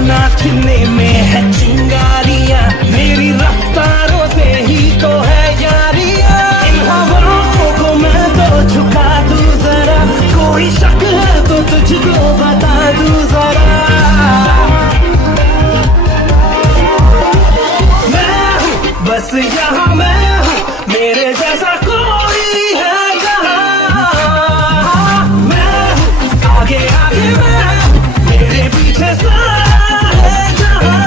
नाचने में है चिंगारियां, मेरी रफ्तारों से ही तो है यारियां। इन हवाओं को मैं तो झुका दूं जरा, कोई शक है तो तुझको बता दूं जरा। मैं हूँ बस यहाँ, मैं हूँ, मेरे जैसा कोई है कहाँ। मैं हूँ आगे आगे, मैं हूँ मेरे पीछे सारा है जहाँ।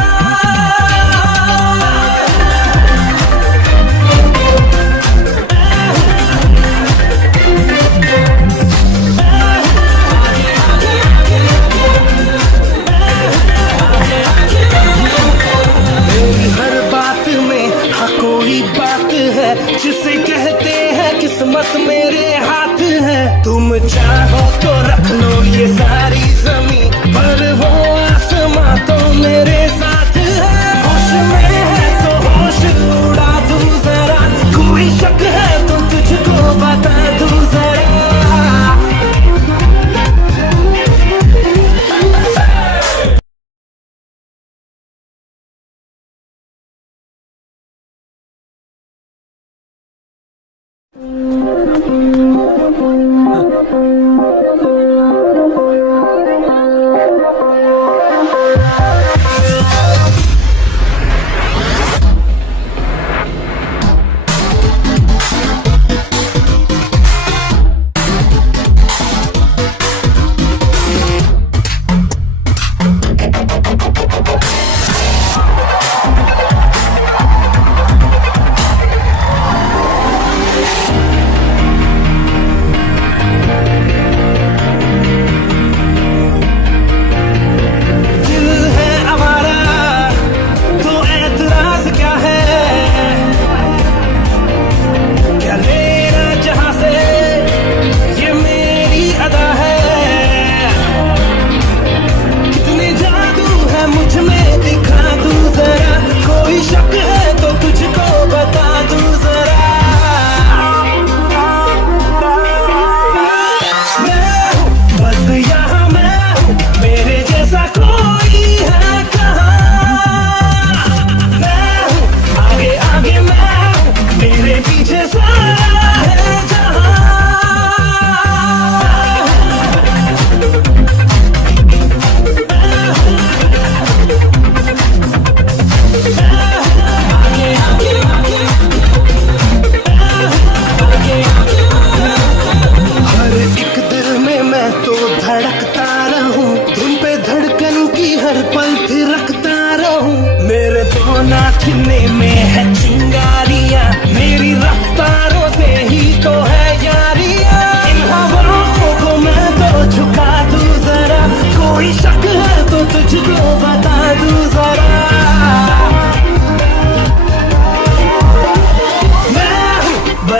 मेरी हर बात में हाँ कोई बात है, जिसे कहते हैं किस्मत मेरे हाथ है। तुम चाहो तो रख लो ये सारी जमीन, पर वो आसमां तो मेरे साथ है। होश में है तो होश उड़ा दूं जरा, कोई शक है तो तुझको बता दूं जरा।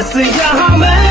बस यहाँ मैं